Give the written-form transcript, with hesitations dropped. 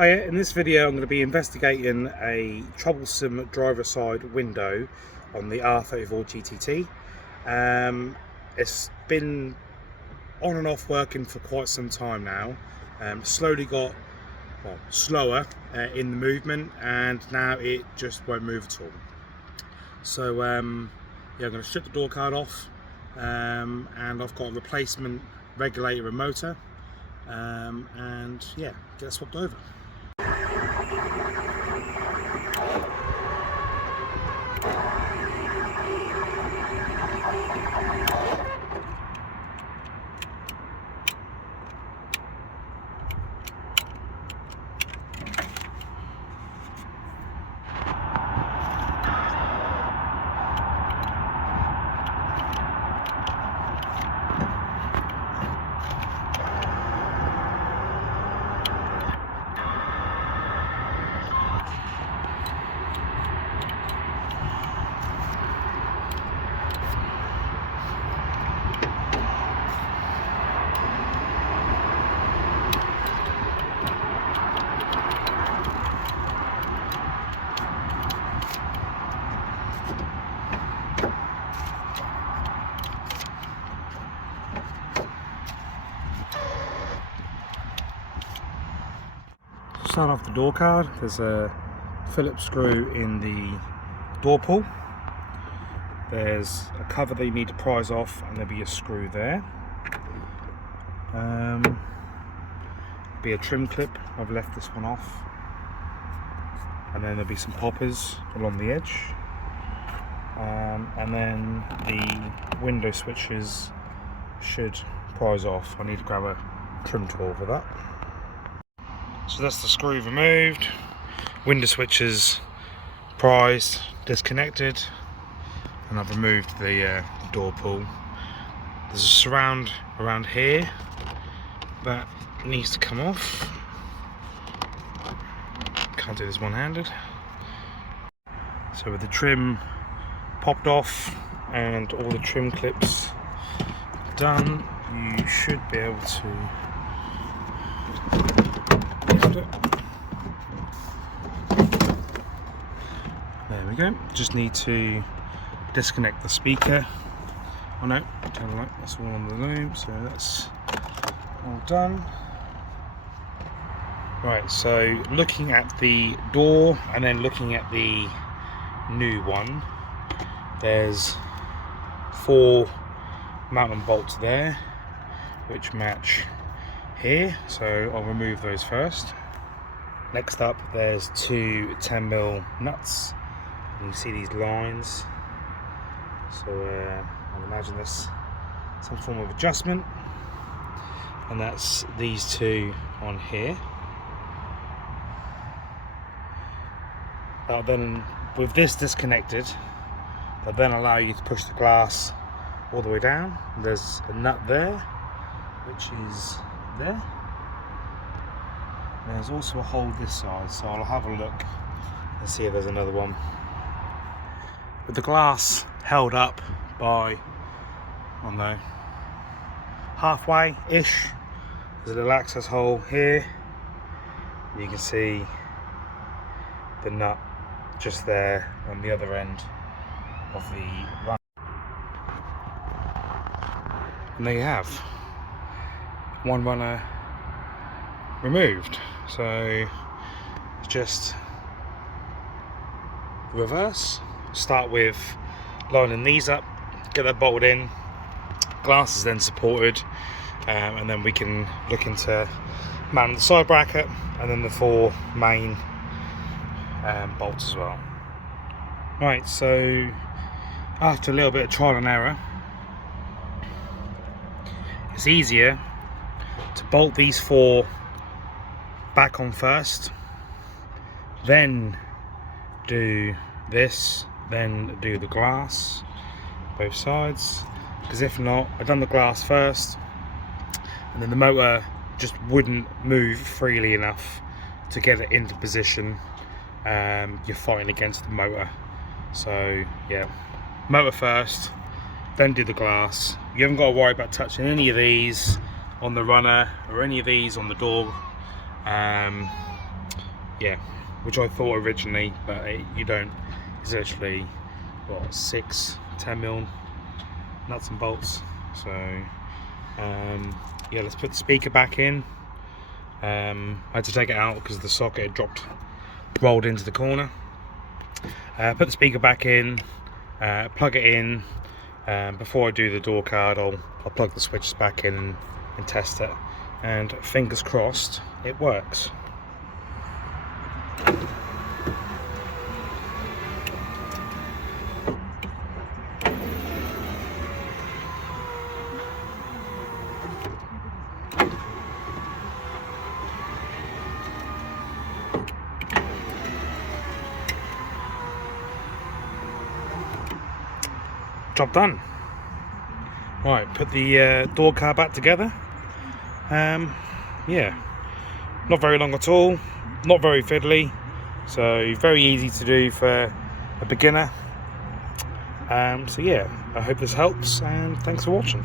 Hi, in this video I'm going to be investigating a troublesome driver side window on the R34 GTT. It's been on and off working for quite some time now. Slowly got slower in the movement, and now it just won't move at all. So yeah, I'm going to strip the door card off, and I've got a replacement regulator and motor, and yeah, get it swapped over. Start off the door card. There's a Phillips screw in the door pull. There's a cover that you need to prise off, and there'll be a screw there. Be a trim clip. I've left this one off, and then there'll be some poppers along the edge, and then the window switches should prise off. I need to grab a trim tool for that. So that's the screw removed, window switches prized, disconnected, and I've removed the door pull. There's a surround around here that needs to come off. Can't do this one-handed. So with the trim popped off and all the trim clips done, you should be able to lift it. There we go. Just need to disconnect the speaker. Oh no, that's all on the loom, so that's all done. Right, so looking at the door and then looking at the new one, there's 4 mounting bolts there which match here, so I'll remove those first. Next up, there's 2 10mm nuts, and you see these lines, so I'll imagine this some form of adjustment, and that's these 2 on here. Now then, with this disconnected, they'll then allow you to push the glass all the way down. There's a nut there, which is there. There's also a hole this side, so I'll have a look and see if there's another one. With the glass held up by, I don't know, halfway-ish, there's a little access hole here. You can see the nut just there on the other end of the run. And there you have one runner removed. So just reverse, start with lining these up, get that bolted in, glass is then supported, and then we can look into mounting the side bracket and then the 4 main bolts as well. Right, so after a little bit of trial and error, it's easier to bolt these 4 back on first, then do this, then do the glass, both sides, because if not, I've done the glass first and then the motor just wouldn't move freely enough to get it into position. You're fighting against the motor, so yeah, motor first, then do the glass. You haven't got to worry about touching any of these on the runner or any of these on the door. yeah, which I thought originally, but you don't. It's actually what, 6-10mm nuts and bolts. So yeah, let's put the speaker back in. I had to take it out because the socket had rolled into the corner. Put the speaker back in, plug it in. Before I do the door card, I'll plug the switches back in and test it, and fingers crossed it works. Job done. Right, put the door card back together. Yeah, not very long at all, not very fiddly, so very easy to do for a beginner. So yeah, I hope this helps, and thanks for watching.